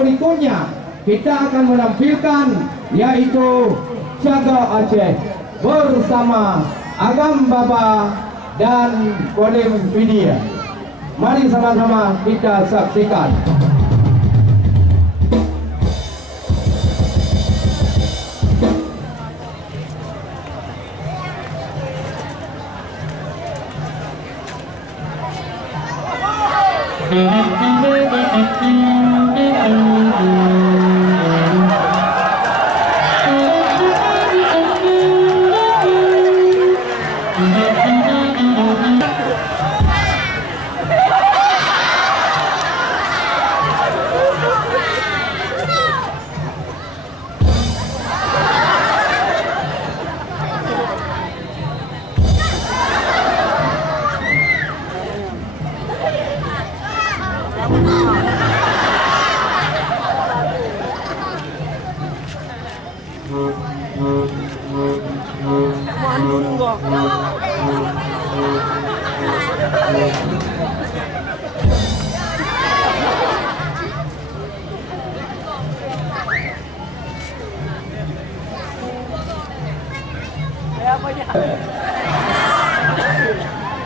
berikutnya kita akan menampilkan yaitu Jaga Aceh bersama Agam Baba dan Kolim Vidya. Mari sama-sama kita saksikan.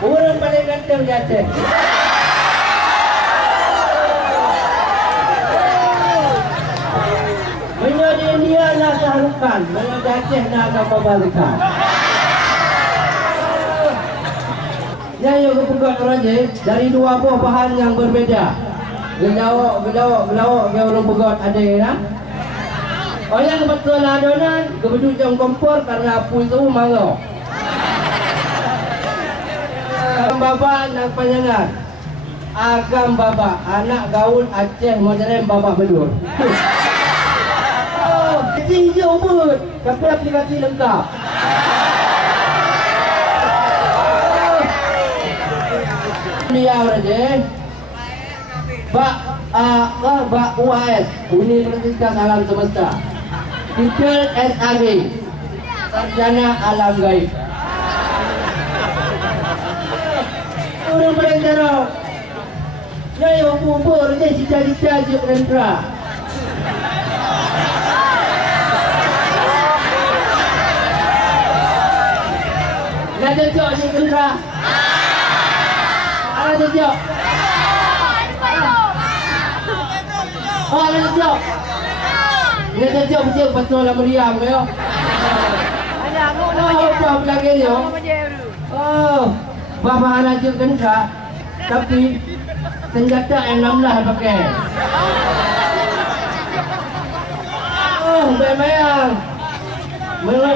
Orang paling ganteng di Aceh. Menjadi India nak Sahrukan, menjadi Aceh nak Kababalikan. Yang yang kepukat orang je dari dua buah bahan yang berbeza. Gelawak, yang orang pegat ada ya. Orang kebetulan adonan, kebetulan jam kompor karena apu itu mangau. Agam Baba nak panjangan. Agam Baba, anak gaul Aceh modern Baba Bedur. Tinggi umur, tapi aplikasi lengkap. Dia orang Bak UAS, Universitas Alam Semesta. Titel SAG, Sarjana Alam Gaib. Orang berencana saya umur dia cita-cita je Rendra. Nak cocok je Rendra. Ada cocok. Oh, ada cocok. Dia cocok betul pasal lah meriam yo. Apa lagi yo? Oh. Bapa anak je Rendra, tapi senjata M16 pakai. Oh, bayang.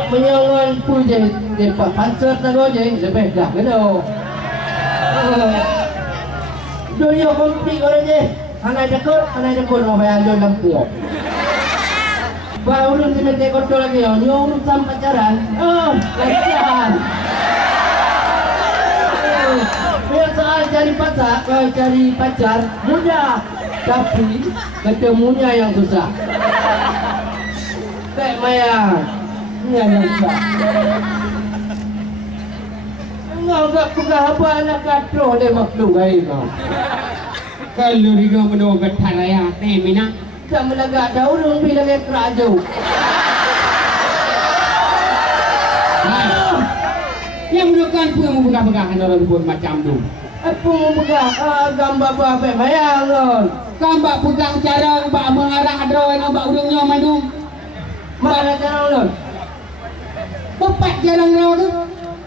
Menyongon pun je, depak panser tago je, lebih dah kena. Dunia konflik orang je, hanai dekor mau bayang don lampu. Baru urus kena tekor lagi yo, ni urus sam pacaran. Oh, kasihan. Soal cari pacar mudah, tapi ketemunya yang susah. Tak mayang, ini yang susah. Engkau tak pegang apa anak katro dia makhluk air kau. Kalau dia menunggu getar ayah, mina. Tak melagak daun bila dia kerak jauh. Yang bukan pun membuka-bukakan orang pun macam tu. Apa membuka gambar apa mayang kan? Gambar pegang cara mbak mengarah drone mbak urungnya mandu. Mana cara ulun? Bapak jarang raw tu.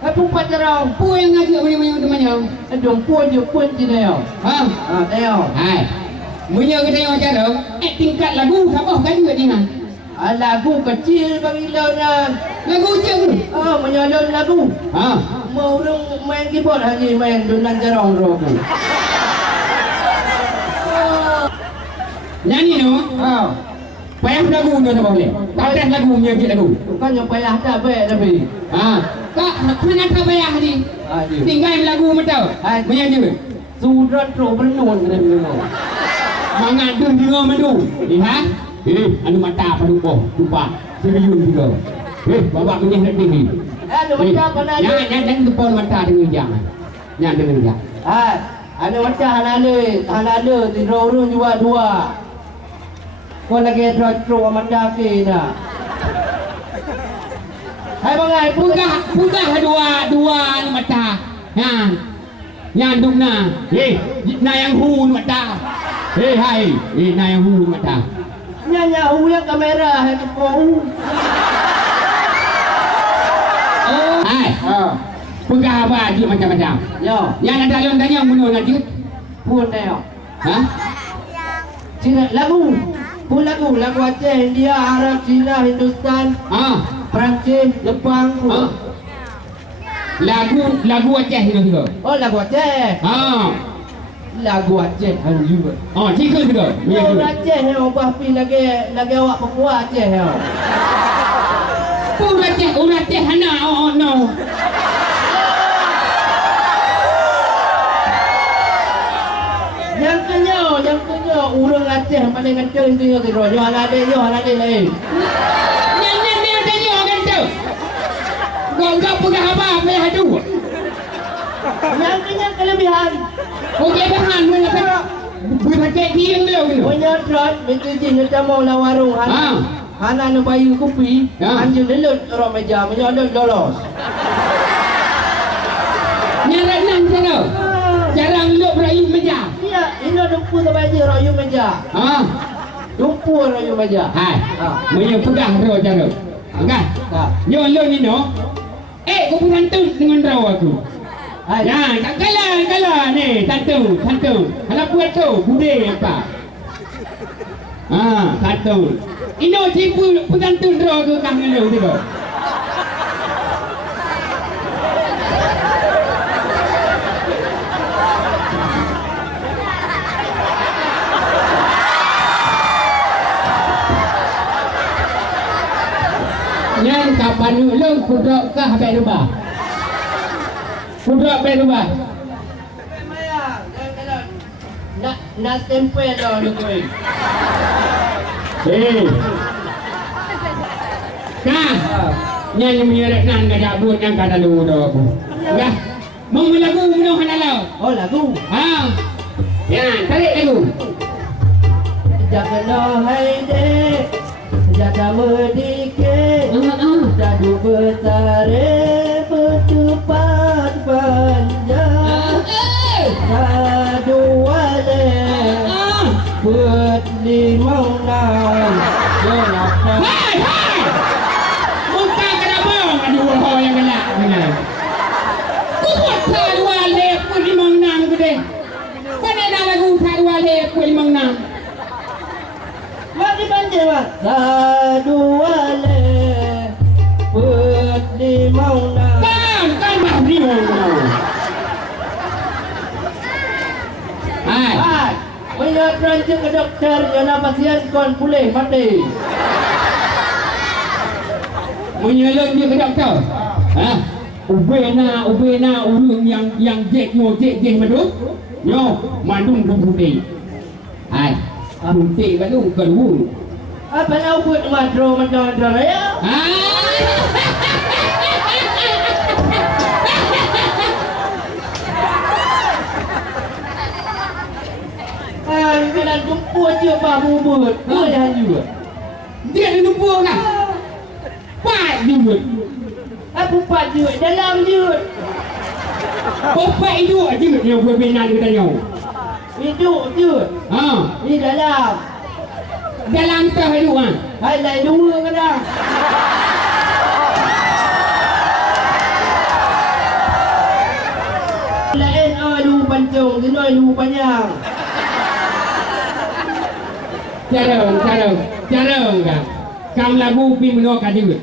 Apa pat cara? Pu yang ngajak mana temannya. Adong pun je dia. Ha? Teo. Hai. Munya kita yang cara tingkat lagu siapa kan juga dengan. Lagu kecil bagi launan. Lagu je tu. Menyalon lagu. Ha. Mau orang main keyboard hari main dunan jarang rogu. Nyanyi no. Payah lagu ni tak boleh. Tak lagu nyanyi lagu. Bukan yang payah tak baik tapi. Kak mana tak payah ni? Tinggal lagu macam. Menyanyi. Surat ro menun kena menun. Mangadun dia mendu. Lihat. Anu mata padu boh, lupa. Serius juga. Bawa menyeh nak tinggi. Ada macam mana? Yang depan mata dengan jangan. Yang dengan jangan. Ada macam halale di ro juga dua. Kau lagi trot-trot amat daki nak. Hai bangai Pugah dua ni mata. Yang duk na. Na yang hu ni mata. Hai. Na yang hu ni mata. Nyanyi yang kamera hai kau. Hai. Pugah apa je macam-macam. Yo, Yang ada dalam tanya bunuh lagi. pun dah. Ha? Cina lagu. Pun lagu Aceh, India, Arab, Cina, Hindustan, Perancis, Jepang. Lagu Aceh itu juga. Oh, lagu Aceh. Lagu Aceh juga. Tiga juga. Oh, Aceh ni ubah pi lagi awak Papua Aceh ya. Orang Aceh hana no. Yang kenya urang Aceh paling kencang tu yang kira. Yo halade lain. Nyanyi dia tanya kan tu. Kau enggak pugah apa yang hadu. Yang kenya kelebihan. Okey bahan mana tak. Berpacak tiang dia gitu. Punya trot betul je mau la warung Hana nu bayu kopi, anjing lelut orang meja, menyodot lolos. Nyaran nang sana. Jarang luk berayu meja. Iya, ini dumpu terbaik rayu meja. Dumpu rayu meja. Hai. Punya pegang ro cara. Kan? Yo lo ni no. Kau pun santun dengan raw aku. Tak kalah ni. Santun. Kalau buat tu, bude apa? Santun. Ino cipu pun santun raw ke kang lo tu. Yang kapan lu kudok ke habis rumah? Kudok habis rumah. Maya, nak tempe dah lu koi. Nyanyi menyeret nan gajah buat yang kata lu dah aku. Enggak. Mau lagu mudah halalau. Oh lagu. Ya, tarik lagu. Jangan hai dek. Jaga merdike, jadu bertare bertupat panjang, jadu wale, buat limau nang, jolak. Hai! Muka kenapa? Aduh, yang gelap benar. Ku buat jadu wale, buat limau nang gede. Mana dah lagu jadu wale, buat limau nang? Mari banjir mas. Jadu wale, buat limau nang. Kan mah limau nang. Hai, menyat rancang ke doktor, jana pasien kon pulih mati. Menyelon dia ke doktor. Ubena ulun yang jek madu. Yo, mandung putih. Hai. Putih baru kedua. Apa nak buat madro ya? Kena jumpa je bahu buat. Boleh juga. Dia ada jumpa kan? Pat juga. Apa pat juga? Dalam juga. Pat juga juga yang berbina kita tanya. Hidup juga. Ini dalam. Dalam kita hidup kan? Hai lain dua kadang. Lain lu pancung, sini lu panjang. Cara kan? Kam lagu pi menua kadut.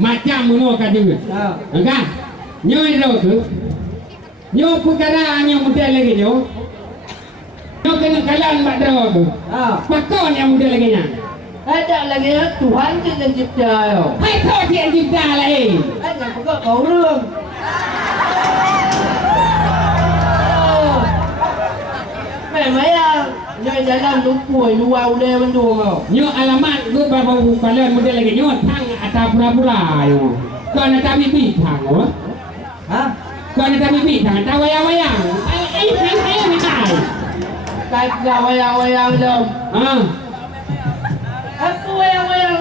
Macam menua kadut. Kan? Nyo itu tu. Nyo perkara yang muda lagi nyo. Nyo kena kalan mak draw tu. Pakon yang muda lagi nya. Ada lagi Tuhan je yang cipta yo. Hai kau dia cipta lain. Ada pokok kau urang. Memang Nyoi dalam lumpur luar udah mendung kau. Nyo alamat tu berapa bulan muda lagi nyo tang atau pura-pura yo. Kau nak tahu bibi tang oh. Kau nak tahu bibi tang tahu wayang-wayang. Saya ni tahu. Tak wayang-wayang dong.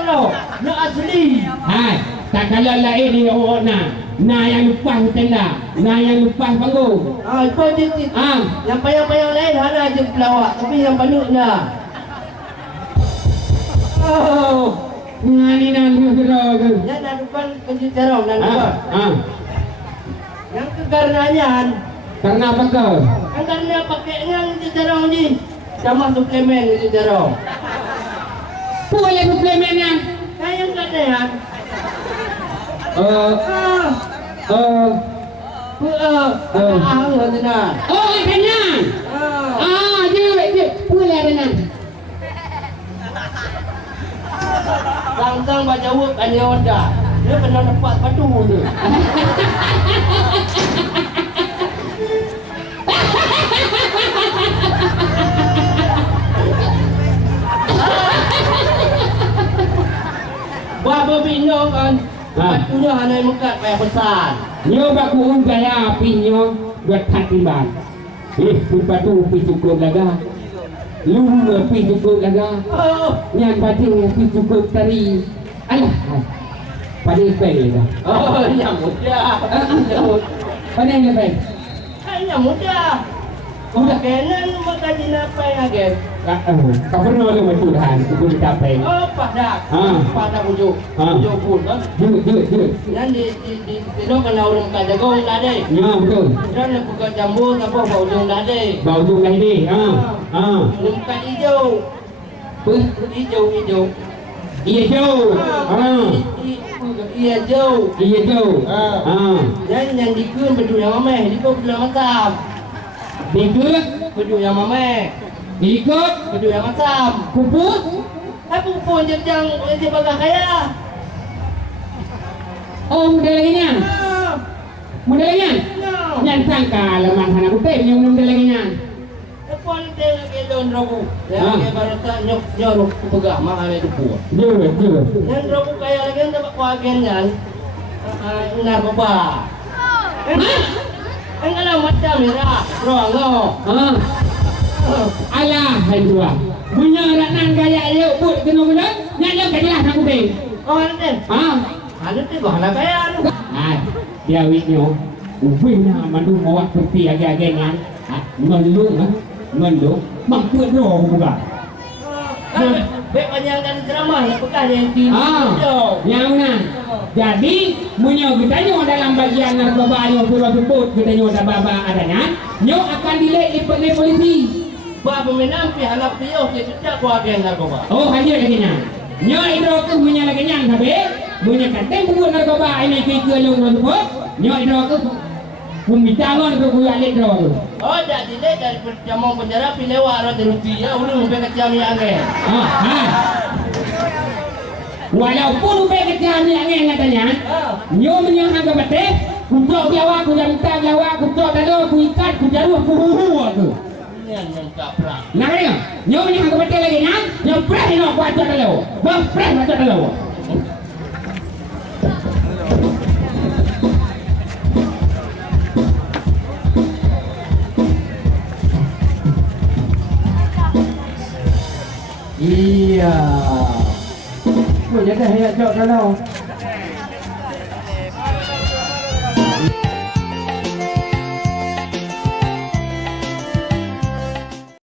lo. Nak asli. Hai, tak kalau lain ni orang na yang lepas tenda, na yang lepas panggung. Itu je. Ah, Yang payang-payang lain hana je pelawak. Tapi yang banuknya. Oh. ngani nan gerak ke. Yang nak depan kunci terong dan depan. Ah. Yang kegarnanyan. Karena apa kau? Yang karena pakainya kunci terong ni. Sama suplemen kunci terong. Boleh suplemennya. Yang katanya. Ahang hatinan. Oh, kenyang. Je. Boleh kenyang. Sang-sang baca wuk kan dia odah. Dia pernah dapat batu tu. Bapa bina kan. Batunya hanya mekat payah besar. Nyo baku gaya api nyo buat katiban. Batu pi cukup laga. Lu pi cukup laga. Oh. Yang batin pi cukup tari. Alah. Pada ipel dah. Oh, yang muda. Pada ipel. Yang muda. Kenan makan dinapa yang agak. Kau pernah lu mentuhan kubur capek. Oh, pada. Pada bujuk. Bujuk pun kan. Jut. Yang di lo kena orang kat jagong dah deh. Ya betul. Dan le buka jambu apa bau ujung dah deh. Bau ujung dah ni. Lengkat hijau. Hijau. Iya jauh. Iya jauh. Iya jauh. Yang dikun berdua yang mameh, dikun berdua macam. Dikut, Berdua yang mameh, ikut, berdua yang macam. kuput. Apa pun je bagai kaya. Oh, muda lagi nya. Muda lagi nya. Yang sangka lemah sana kutip yang muda lagi nya. Depan dia lagi don rabu. Dia baru tak nyorok pegak mahal itu pun. Jauh. Yang rabu kaya lagi dapat kuagennya. Narkoba. Kalau macam merah, rongo. Alah, hai dua. Punya ranan gaya dia put kena guna. Nyala kejelas aku teh. Oh, ada. Ada tu bahan kaya tu. Dia witnyo. Ubin na mandu mawak seperti agak-agaknya. Mendu. Mampu doh buka. Baik panjang dan ceramah yang pekan yang di yang mana? Jadi punya kita nyo dalam bagian narkoba nyo pura sebut kita nyo ada baba adanya. Nyo akan dilek oleh polisi. Ba pemenang pi halap dia ke tidak kuagen narkoba. Oh, hanya lagi nya. Nyo itu ke punya lagi nya tapi punya kateng buat narkoba ini ke kelung sebut. Nyo itu ke pembicaraan ke buat lek tu. Oh, dah dilek dari jamong penjara pi lewat arah teruti ya ulung pe kecam yang angin. Walaupun upaya kecam yang angin katanya. Nyo menyang harga betek, kucok Jawa, ku minta Jawa, kucok dado, ku ikat, ku jaruh, ku huhu aku. Yang kaprak. Nak ni? Nyo menyang harga betek lagi nya. Nyo fresh nak buat dado. Bang fresh macam dado. Iya. Kau jadi hayat jauh kalau.